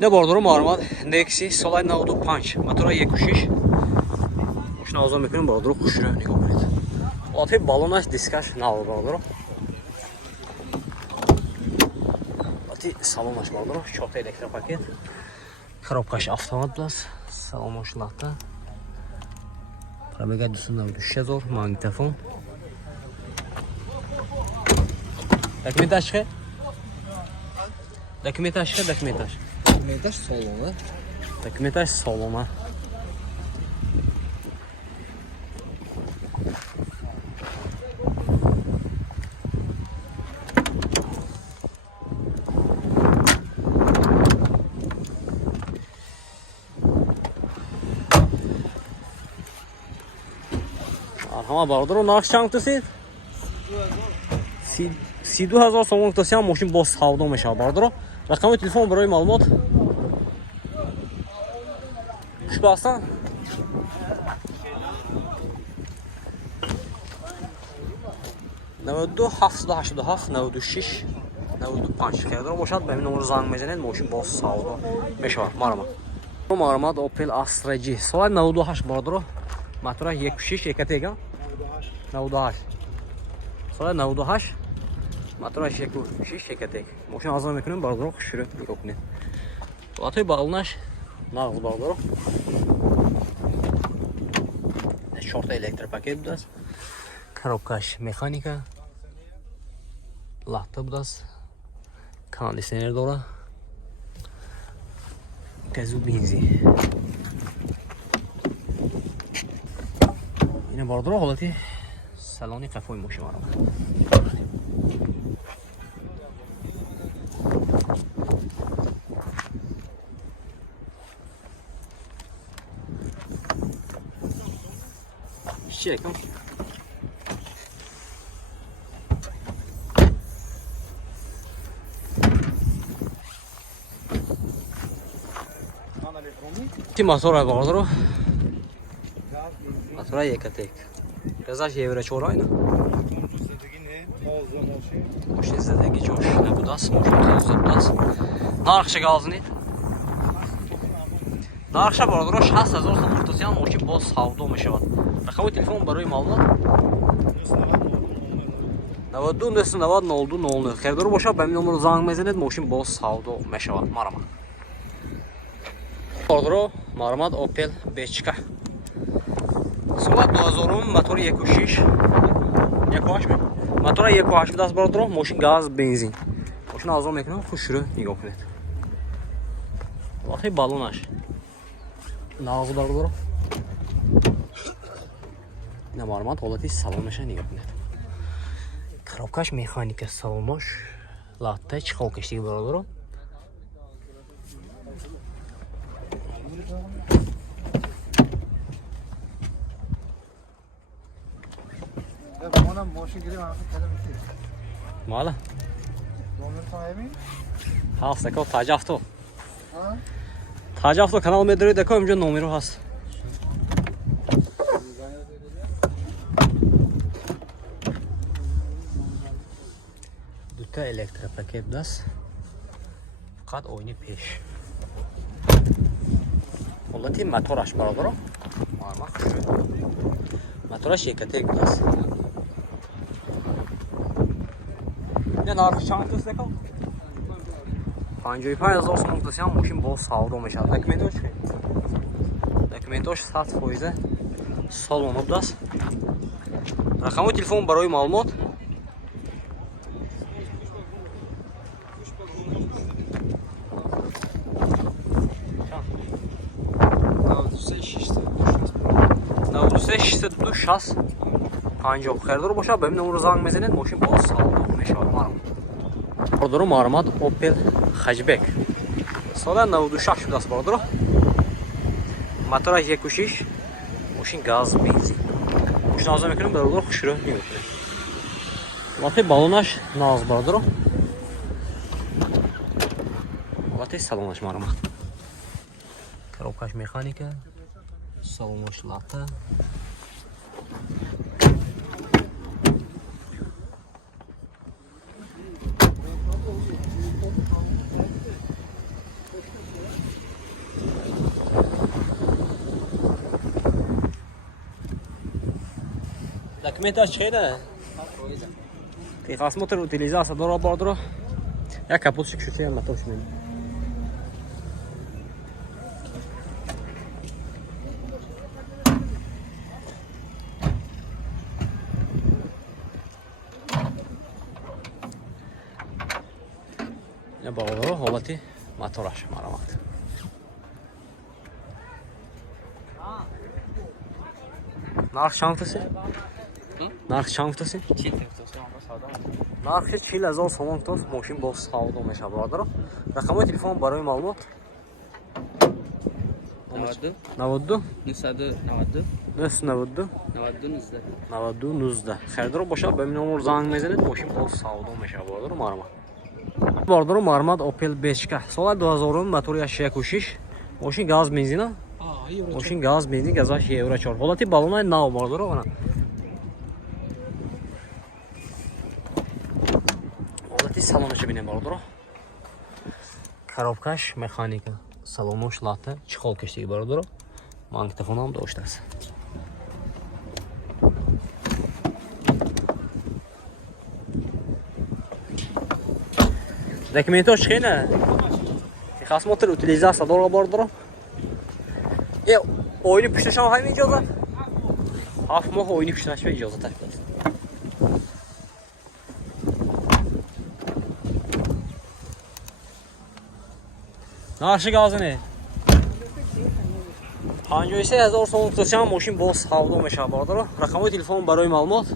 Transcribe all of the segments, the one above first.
Ne borduru marmad Nexi Solay Naudu Punch motora 1.6 Moşun ağzına mekanın borduru kuşuna nigah کنید. Latı balonaj diskaş nav borduru. Latı salonaj borduru. Çok da elektrik paket. Коробкаш автомат плюс. Салон машината. Пробега 206 магнитофон. Документаж. Документаж. Документаж салона. Документаж салона. Ҳама бардоро нарх чанд тусид? 32000 сомон тусиам мошин боз савдо мешавад бардоро. Рақами телефон барои маълумот. Шуба ҳастан? Навду 787 96 95 хеядро бошад ба ин номер занг мезанед мошин боз савдо мешавад марама. Маълумот Opel Astra G соли 98 бардоро. Мотора 1.6 екатега 98 соли 98 мотора 1.6 екатег мошин азам мекунем бардоро хушро нигоҳ кунед латои балонаш нағз бардоро 4 та электропакет будааст коробкаш механика лахта будааст кондисионер дора газу бензин ина бардоро ҳолати салони қафои мошин марам чекам ти мотора бардоро мотора екатек газаш евро 4 айна мошин зидаги ҷош набудааст мошин тоза будааст нархша газнид нархша бардоро 6000 сом муртасиам мошин боз савдо мешавад рақами телефон барои маълумот 92 хеядро бошад ба ин номер занг мезанед мошин боз савдо мешавад марама бардоро маълумот Opel Bechka соли 2000 мотори 1.6 мотора 1.8 будааст бардоро мошин газ бензин мошин азом мекунам хушро нигоҳ кунед латои балонаш нағз бардоро ина маълумот ҳолати салонаша нигоҳ кунед коробкаш механика салонош латта чиқол каштиги бардоро ماله هست دکو تاجافتو تاجافتو کانال میداری دکو اینجا نومیرو هست دوتا الکتروپاکت دست فقط oyunu پیش ولتی موتورش برادرو موتورش یکتیک دست نه нарх чанд туст декал 55000 сом тусиам мошин боз савдо мешавад документош 100% салон будааст рақами телефон барои маълумот 626 50 хеядро бошад ба ин номер занг мезанед мошин боз савдо мешавад марам бардоро маълумот Opel Hatchback соли 96 будааст бардоро мотора 1.6 мошин газ бензин мошин азом мекунем бардоро хушро нигоҳ кунед латои балонаш нағз бардоро латои салонаш марам коробкаш механика салонош лата Документаш чида? Техосмотр утилизация дора бордро. Я капустик шутил на точно. Я бордро холати мотораш марамат. Нарх чамтаси? Нарх чамтаси? нархи 40,000 сомон тост мошин боз савдо мешавад бародаро. Рақамои телефон барои маълумот 92 92 992 992 92 92 19. Хайрдоро бошад ба ин номер занг мезанед мошин боз савдо мешавад бародаро мармат. Бародаро мармат Opel Bechka соли 2000 мотори 1.6 мошин газ бензина. Мошин газ бензин газаш евро 4. Ҳолати балонаи нав бародаро ана. Салонаш бинем бародаро. Коробкаш механика. Салонош лата чихол каштаги бародаро. Магнитофонам доштааст. Документош чиена? Техосмотр утилизация дора бародаро. Oyunu püşteşen haymi icazat? Hafif moh oyunu püşteşme icazat aşkınız. Narxı qazı ne? 53,000 сомон tutacağım moşin boz havlu meşa bardaro. Raqamoy telefon baroy malumat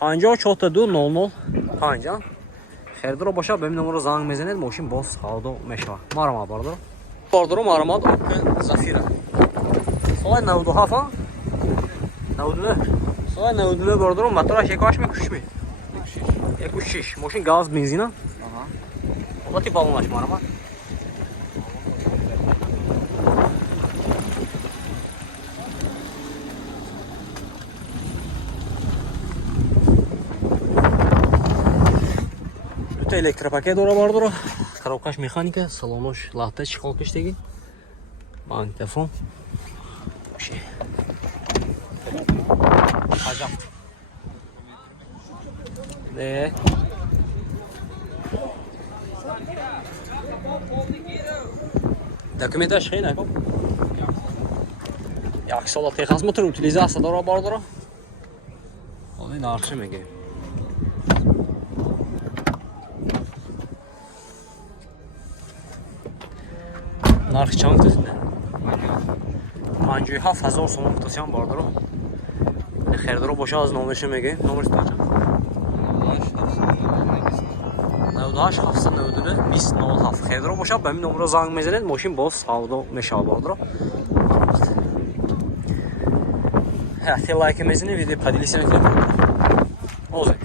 544200 50. Xerdaro başa benim numara zang mezenet moşin boz havlu meşa. Marama bardaro. Bardaro maramat Opel Zafira. Soy 92 fa. 92. Soy 92 bardaro motora şekaş mı kuş mu? 1.6 moşin gaz benzina. Olati balonlaş marama. Тут электропакет дора бардоро. Коробкаш механика, салонош лата чихол каштаги. Магнитофон. Вообще. Ажам. Ne? Документаш хейна коп. Як сола техосмотр утилизация дора бардоро. Оли нархи меге. Нарх чанд не? 57,000 сомон tutacağım bardaro. Xerdaro boşa az номерши меге. Номер tutacağım. 98 92 2007. Xerdaro boşa benim номера zang mezenet moşin boz savdo meşa bardaro. Ha, like mezini video padilisi ekledim. Olacak.